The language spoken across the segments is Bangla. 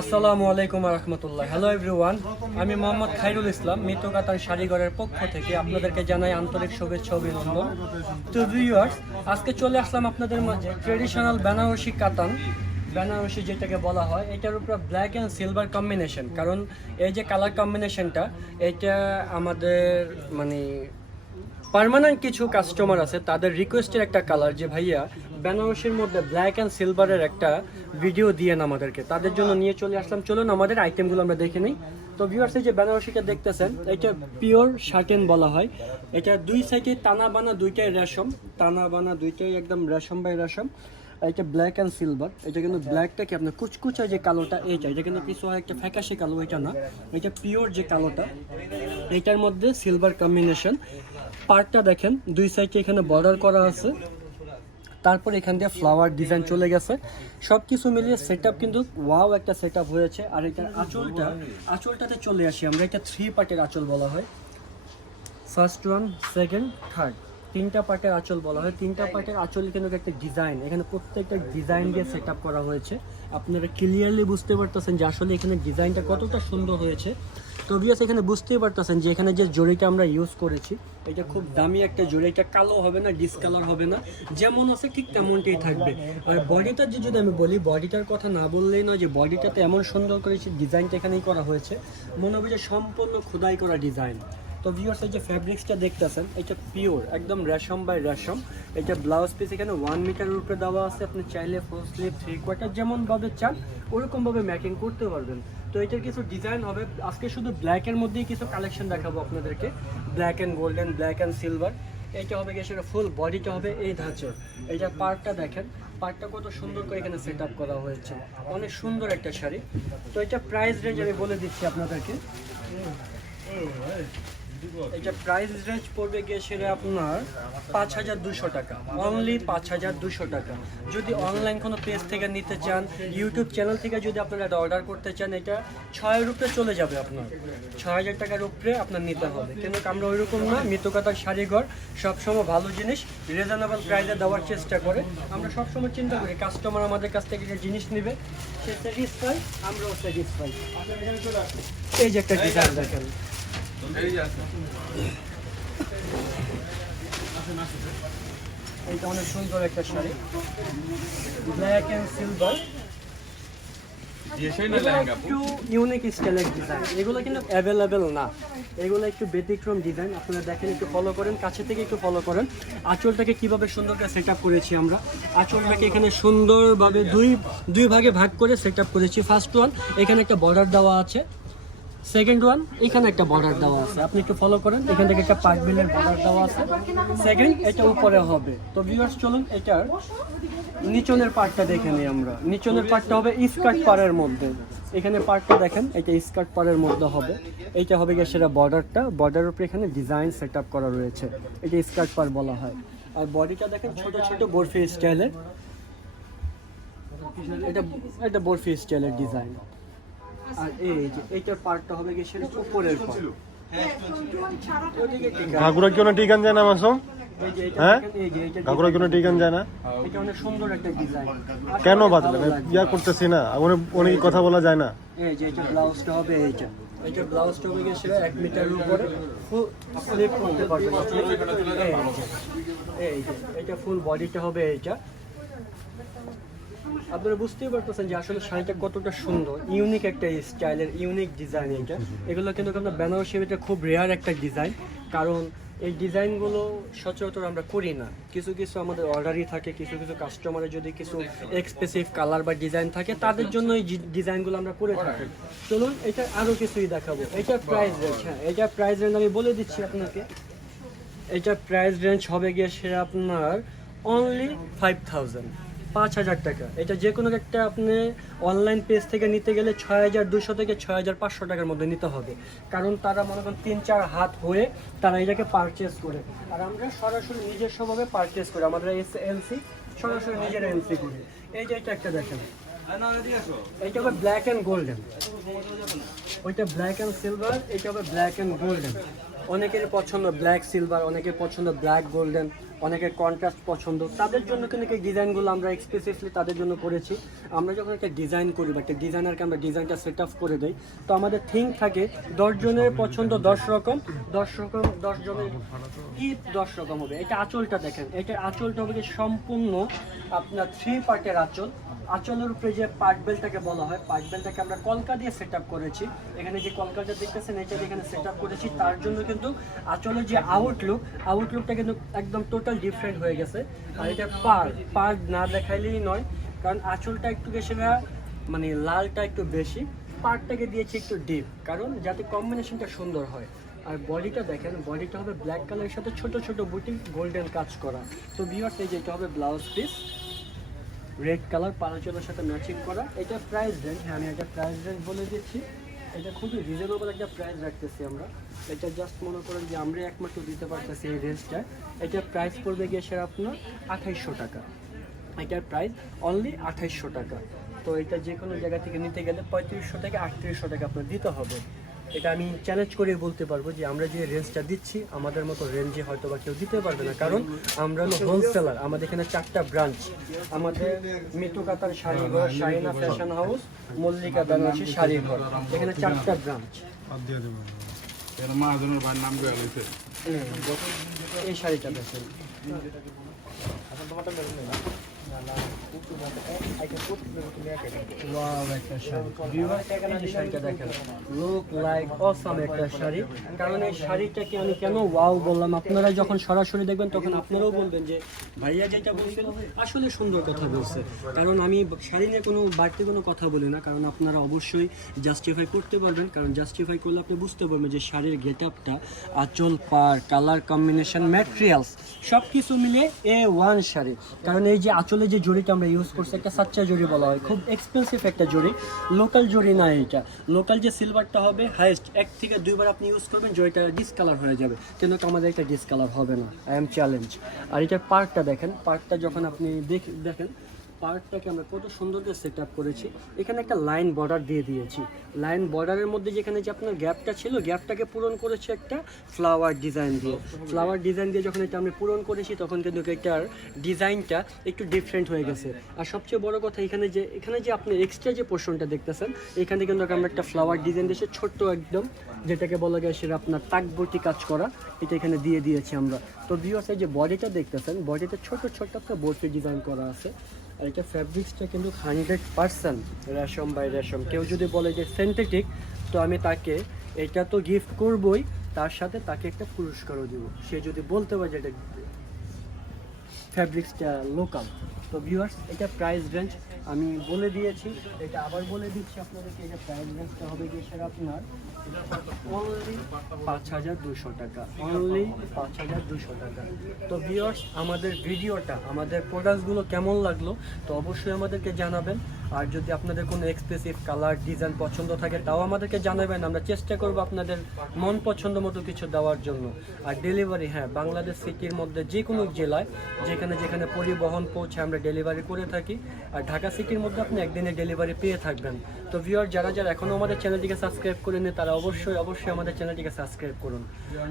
আসসালামু আলাইকুম রহমতুল্লাহ হ্যালো এভরিওয়ান আমি মোহাম্মদ খাইরুল ইসলাম মিত্রকাতার শাড়িঘরের পক্ষ থেকে আপনাদেরকে জানাই আন্তরিক শুভেচ্ছা, অভিনন্দন। তো ভিউয়ার্স আজকে চলে আসলাম আপনাদের মাঝে ট্রেডিশনাল বেনারসি কাতান, বেনারসি যেটাকে বলা হয়, এটার উপর ব্ল্যাক অ্যান্ড সিলভার কম্বিনেশন কারণ এই যে কালার কম্বিনেশনটা এটা আমাদের মানে পার্মানেন্ট কিছু কাস্টমার আছে, তাদের রিকোয়েস্টের একটা কালার যে, ভাইয়া বেনারসির মধ্যে ব্ল্যাক অ্যান্ড সিলভারের একটা ভিডিও দিয়েন আমাদেরকে। তাদের জন্য নিয়ে চলে আসলাম। চলুন, আমাদের আইটেমগুলো আমরা দেখে নিই। তো ভিউয়ার্স এই যে বেনারসিটা দেখতেছেন, এটা পিওর শার্টেন বলা হয়। এটা দুই সাইডে টানা বানা দুইটাই রেশম। টানা বানা দুইটাই একদম রেশম বাই রেশম। এটা ব্ল্যাক অ্যান্ড সিলভার এটা কিন্তু ব্ল্যাকটা কি আপনার কুচকুচা যে কালোটা, এইটা। এটা কিন্তু পিছু হয় একটা ফ্যাকাশে কালো, এটা না। এটা পিওর যে কালোটা, এটার মধ্যে সিলভার কম্বিনেশন পার্টটা দেখেন, দুই সাইডে এখানে বর্ডার করা আছে। তারপর এখান দিয়ে ফ্লাওয়ার ডিজাইন চলে গেছে। সব কিছু মিলিয়ে সেট কিন্তু ওয়াও একটা সেট হয়েছে। আর এটার আঁচলটা, আঁচলটাতে চলে আসি আমরা। এটা থ্রি পার্টের আঁচল বলা হয়। ফার্স্ট ওয়ান সেকেন্ড থার্ড তিনটা পার্টের আঁচল বলা হয়। তিনটা পার্টের আঁচল কিন্তু একটা ডিজাইন এখানে প্রত্যেকটা ডিজাইন দিয়ে সেট করা হয়েছে। আপনারা ক্লিয়ারলি বুঝতে পারতেছেন যে আসলে এখানে ডিজাইনটা কতটা সুন্দর হয়েছে। তো এখানে বুঝতেই পারতেছেন যে এখানে যে জরিটা আমরা ইউজ করেছি, এটা খুব দামি একটা জরি, এটা কালো হবে না ডিসকালার হবে না, যেমন আছে ঠিক তেমনটাই থাকবে। আর বডিটার যে যদি আমি বলি বডিটার কথা না বললেই নয় যে বডিটাতে এমন সুন্দর করেছে ডিজাইনটা এখানেই করা হয়েছে। মনে হবে যে সম্পূর্ণ খোদাই করা ডিজাইন তো ভিউয়ার্স এই যে ফ্যাব্রিক্সটা দেখতেছেন, এটা পিওর একদম রেশম বাই রেশম। এটা ব্লাউজ পিস এখানে ওয়ান মিটারের উপরে দেওয়া আছে। আপনি চাইলে ফুল স্লিভ থ্রি কোয়ার্টার যেমন ভাবে চান ওরকমভাবে ম্যাকিং করতে পারবেন। তো এটার কিছু ডিজাইন হবে। আজকে শুধু ব্ল্যাকের মধ্যেই কিছু কালেকশন দেখাবো আপনাদেরকে। Black and golden black and silver এইটা হবে গিয়ে সেটা ফুল বডিটা হবে এই ধাঁচের। এইটা পার্টটা দেখেন। পার্টটা কত সুন্দর করে এখানে সেট করা হয়েছে। অনেক সুন্দর একটা শাড়ি। তো এটা প্রাইস রেঞ্জ আমি বলে দিচ্ছি আপনাদেরকে। এটা প্রাইস রেঞ্জ পড়বে গিয়ে সেটা আপনার পাঁচ হাজার দুশো টাকা। অনলি পাঁচ হাজার দুশো টাকা। যদি অনলাইন কোনো পেজ থেকে নিতে চান ইউটিউব চ্যানেল থেকে যদি আপনারা এটা অর্ডার করতে চান, এটা ছয়ের উপরে চলে যাবে আপনার। ছয় হাজার টাকার উপরে আপনার নিতে হবে। কিন্তু আমরা ওইরকম না? মৃতকাতার শাড়িঘর সবসময় ভালো জিনিস রিজনেবল প্রাইসে দেওয়ার চেষ্টা করে। আমরা সবসময় চিন্তা করি কাস্টমার আমাদের কাছ থেকে যে জিনিস নেবে, সে স্যাটিসফাই আমরাও স্যাটিসফাই এই যে একটা ডিজাইন দেখেন। এইটা অনেক সুন্দর একটা শাড়ি। ব্ল্যাক অ্যান্ড সিলভার একটু ইউনিক স্টাইলের ডিজাইন এগুলো কিন্তু অ্যাভেলেবেল না। এগুলো একটু ব্যতিক্রম ডিজাইন আপনারা দেখেন একটু ফলো করেন কাছে থেকে একটু ফলো করেন। আঁচলটাকে কীভাবে সুন্দর করে সেট করেছি আমরা। আঁচলটাকে এখানে সুন্দরভাবে দুই দুই ভাগে ভাগ করে সেট আপ করেছি। ফার্স্ট ওয়ান এখানে একটা বর্ডার দেওয়া আছে। সেকেন্ড ওয়ান এখানে একটা বর্ডার দেওয়া আছে। আপনি একটু ফলো করেন, এখান থেকে একটা পার্ট বিলের বর্ডার দেওয়া আছে। সেকেন্ড এটা উপরে হবে। তো ভিউয়ার্স চলুন, এটার নিচনের পার্টটা দেখে নিই আমরা। নিচনের পার্টটা হবে স্কার্ট পাড়ের মধ্যে। এখানে পার্টটা দেখেন, এটা স্কার্ট পাড়ের মধ্যে হবে। এইটা হবে গিয়ে সেটা বর্ডারটা বর্ডারের উপরে এখানে ডিজাইন সেট আপ করা রয়েছে। এটা স্কার্ট পাড় বলা হয়। আর বডিটা দেখেন, ছোট ছোট বরফি স্টাইলের এটা এটা বরফি স্টাইলের ডিজাইন আর এই যে এইটার পার্টটা হবে গিয়ে সেটা উপরের part। ওদিকে ঠিক আছে। ঘাগুরা কেন টিকান যায় না মাসুম হ্যাঁ? ঘাগুরা কেন টিকান যায় না? অনেক সুন্দর একটা ডিজাইন কেন ইয়া করতেছি না। অনেক অনেক কথা বলা যায় না। এই যে এটা ব্লাউজটা হবে এইটা। এটা ব্লাউজটা হবে গিয়ে সেটা এক মিটারের উপরে ফুল স্লিপ করতে পারবেন। এই যে, এই যে এটা ফুল বডিটা হবে এইটা। আপনারা বুঝতেই পারতেছেন যে আসলে শাড়িটা কতটা সুন্দর ইউনিক একটা স্টাইলের ইউনিক ডিজাইন এটা। এগুলো কিন্তু আপনার বেনারসি এটা খুব রেয়ার একটা ডিজাইন কারণ এই ডিজাইনগুলো সচরাচর আমরা করি না। কিছু কিছু আমাদের অর্ডারই থাকে, কিছু কিছু কাস্টমারের যদি কিছু এক্সপেসিভ কালার বা ডিজাইন থাকে, তাদের জন্য এই ডিজাইনগুলো আমরা করে থাকি। চলুন, এটা আরও কিছুই দেখাবো। এটা প্রাইস রেঞ্জ হ্যাঁ এটা প্রাইস রেঞ্জ আমি বলে দিচ্ছি আপনাকে। এটার প্রাইস রেঞ্জ হবে গিয়ে সে আপনার অনলি ফাইভ থাউজেন্ড পাঁচ হাজার টাকা। এটা যে কোনো একটা আপনি অনলাইন পেজ থেকে নিতে গেলে ছয় হাজার দুশো থেকে ছয় হাজার পাঁচশো টাকার মধ্যে নিতে হবে। কারণ তারা মনে করেন তিন চার হাত হয়ে তারা এটাকে পারচেস করে। আর আমরা সরাসরি নিজস্বভাবে পারচেস করি, আমাদের এস এলসি সরাসরি নিজের এলসি করি। এই যে এটা একটা দেখেন। এইটা হবে ব্ল্যাক অ্যান্ড গোল্ডেন ওইটা ব্ল্যাক অ্যান্ড সিলভার এটা হবে ব্ল্যাক অ্যান্ড গোল্ডেন অনেকের পছন্দ ব্ল্যাক সিলভার অনেকের পছন্দ ব্ল্যাক গোল্ডেন অনেকের কন্ট্রাস্ট পছন্দ। তাদের জন্য কিন্তু এই ডিজাইনগুলো আমরা এক্সপেসিভলি তাদের জন্য করেছি। আমরা যখন একটা ডিজাইন করি বা একটা ডিজাইনারকে আমরা ডিজাইনটা সেট আপ করে দেই, তো আমাদের থিঙ্ক থাকে দশজনের পছন্দ দশ রকম দশ রকম দশজনের কি দশ রকম হবে? এটা আঁচলটা দেখেন। এটার আঁচলটা হবে সম্পূর্ণ আপনার থ্রি পার্টের আঁচল। আঁচলের উপরে যে পার্ট বেলটাকে বলা হয়, পার্ট বেলটাকে আমরা কলকা দিয়ে সেট করেছি। এখানে যে কলকাটা দেখতেছেন, এটা এখানে সেট করেছি। তার জন্য কিন্তু আঁচলের যে আউটলুক আউটলুকটা কিন্তু একদম টোটাল ডিফারেন্ট হয়ে গেছে। আর এটা পার পার না দেখাইলেই নয়, কারণ আঁচলটা একটু না মানে লালটা একটু বেশি। পার্টটাকে দিয়েছি একটু ডিপ কারণ যাতে কম্বিনেশনটা সুন্দর হয়। আর বডিটা দেখেন বডিটা হবে ব্ল্যাক কালারের সাথে ছোট ছোট বুটি গোল্ডেন কাজ করা। তো বিয়ার্স এই এটা হবে ব্লাউজ পিস রেড কালার পালাচলের সাথে ম্যাচিং করা। এটা প্রাইস রেঞ্জ হ্যাঁ আমি একটা প্রাইস রেঞ্জ বলে দিচ্ছি। এটা খুবই রিজনেবল একটা প্রাইস রাখতেছি আমরা। এটা জাস্ট মনে করেন যে আমরা একমাত্র দিতে পারতেছি এই রেঞ্জটা এটা প্রাইস পড়বে গিয়ে স্যার আপনার আঠাইশশো টাকা। এটার প্রাইস অনলি আঠাইশশো টাকা। তো এটা যে কোনো জায়গা থেকে নিতে গেলে পঁয়ত্রিশশো থেকে আটত্রিশশো টাকা আপনার দিতে হবে। এটা আমি চ্যালেঞ্জ করে বলতে পারব যে আমরা যে রেঞ্জটা দিচ্ছি আমাদের মতো রেঞ্জে হয়তো বা কেউ দিতে পারবে না। কারণ আমরা হলো হোলসেলার আমাদের এখানে চারটা ব্রাঞ্চ আমাদের মিটু কাতার শাড়িঘর শাহিনা ফ্যাশন হাউস মল্লিকা বেনারসি শাড়িঘর। এখানে চারটা ব্রাঞ্চ এই শাড়িটা দেখেন। কারণ আমি আপনারা যখন সরাসরি দেখবেন, তখন আপনারাও বলবেন যে, ভাইয়া যেটা আসলে সুন্দর কথা বলছে। কারণ আমি শাড়ি নিয়ে কোনো বাড়তি কোনো কথা বলি না, কারণ আপনারা অবশ্যই জাস্টিফাই করতে পারবেন। কারণ জাস্টিফাই করলে আপনি বুঝতে পারবেন যে শাড়ির গেট আপটা আঁচল পার কালার কম্বিনেশন ম্যাটেরিয়ালস সব কিছু মিলে এ ওয়ান শাড়ি। কারণ এই যে আঁচলে যে জড়িটা আমরা ইউজ করছি, একটা সাচ্চা জড়ি বলা হয়। খুব এক্সপেন্সিভ একটা জড়ি। লোকাল জড়ি না এটা। লোকাল যে সিলভারটা হবে হাইস্ট এক থেকে দুইবার আপনি ইউজ করবেন, জড়িটা ডিসকালার হয়ে যাবে। কিন্তু আমাদের এটা ডিসকালার হবে না। আই এম চ্যালেঞ্জ আর এটার পার্কটা দেখেন পার্কটা যখন আপনি দেখ, দেখেন পার্কটাকে আমরা কত সুন্দর করে সেট আপ করেছি। এখানে একটা লাইন বর্ডার দিয়ে দিয়েছি। লাইন বর্ডারের মধ্যে যেখানে যে আপনার গ্যাপটা ছিল গ্যাপটাকে পূরণ করেছি একটা ফ্লাওয়ার ডিজাইন দিয়ে। ফ্লাওয়ার ডিজাইন দিয়ে যখন এটা আমরা পূরণ করেছি, তখন কিন্তু এটার ডিজাইনটা একটু ডিফারেন্ট হয়ে গেছে। আর সবচেয়ে বড় কথা, এখানে যে এখানে যে আপনি এক্সট্রা যে পোর্শনটা দেখতেছেন, এখানে কিন্তু আমরা একটা ফ্লাওয়ার ডিজাইন দিয়েছি ছোট্ট একদম যেটাকে বলা যায় সেটা আপনার তাকবটি কাজ করা, এটা এখানে দিয়ে দিয়েছি আমরা। তো ভিউয়ার্স এই যে বডিটা দেখতেছেন বডিতে ছোট ছোট একটা বটি ডিজাইন করা আছে। আর এটা ফ্যাব্রিক্সটা কিন্তু হান্ড্রেড পার্সেন্ট রেশম বাই রেশম। কেউ যদি বলে যে সিনথেটিক তো আমি তাকে এটা তো গিফট করবই, তার সাথে তাকে একটা পুরস্কারও দিব। সে যদি বলতে পারে যে এটা ফ্যাব্রিক্সটা লোকাল তো ভিউয়ার্স এটা প্রাইস রেঞ্জ আমি বলে দিয়েছি, এটা আবার বলে দিচ্ছি আপনাদেরকে, এটা প্রাইস রেঞ্জটা হবে গিয়ে সেটা আপনার? অনলি পাঁচ হাজার দুশো টাকা অনলি পাঁচ হাজার দুশো টাকা। তো ভিউয়ার্স আমাদের ভিডিওটা, আমাদের প্রোডাক্টসগুলো কেমন লাগল, তো অবশ্যই আমাদেরকে জানাবেন। আর যদি আপনাদের কোনো এক্সপ্রেসিভ কালার ডিজাইন পছন্দ থাকে, তাও আমাদেরকে জানাবেন। আমরা চেষ্টা করব আপনাদের মন পছন্দ মতো কিছু দেওয়ার জন্য। আর ডেলিভারি হ্যাঁ বাংলাদেশ সিটির মধ্যে যে কোনো জেলায়, যেখানে যেখানে পরিবহন পৌঁছে আমরা ডেলিভারি করে থাকি। আর ঢাকা সিটির মধ্যে আপনি একদিনে ডেলিভারি পেয়ে থাকবেন। তো ভিওর যারা যারা এখনও আমাদের চ্যানেলটিকে সাবস্ক্রাইব করে নেই তারা অবশ্যই অবশ্যই আমাদের চ্যানেলটিকে সাবস্ক্রাইব করুন।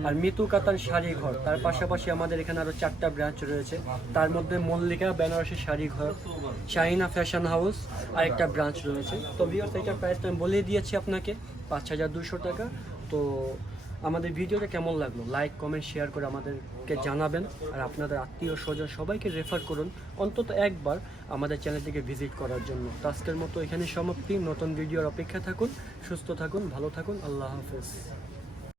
আর মিতু কাতান শাড়ি ঘর তার পাশাপাশি আমাদের এখানে আরও চারটা ব্রাঞ্চ রয়েছে। তার মধ্যে মল্লিকা বেনারসি শাড়ি ঘর ফ্যাশন হাউস আর একটা ব্রাঞ্চ রয়েছে। তো ভিউয়ার্স এইটার প্রাইসটা আমি বলে দিয়েছি আপনাকে, পাঁচ হাজার দুশো টাকা। তো আমাদের ভিডিওটা কেমন লাগল? লাইক কমেন্ট শেয়ার করে আমাদেরকে জানাবেন। আর আপনাদের আত্মীয় স্বজন সবাইকে রেফার করুন। অন্তত একবার আমাদের চ্যানেলটিকে ভিজিট করার জন্য। তো আজকের মতো এখানে সমাপ্তি। নতুন ভিডিওর অপেক্ষা থাকুন, সুস্থ থাকুন, ভালো থাকুন। আল্লাহ হাফেজ।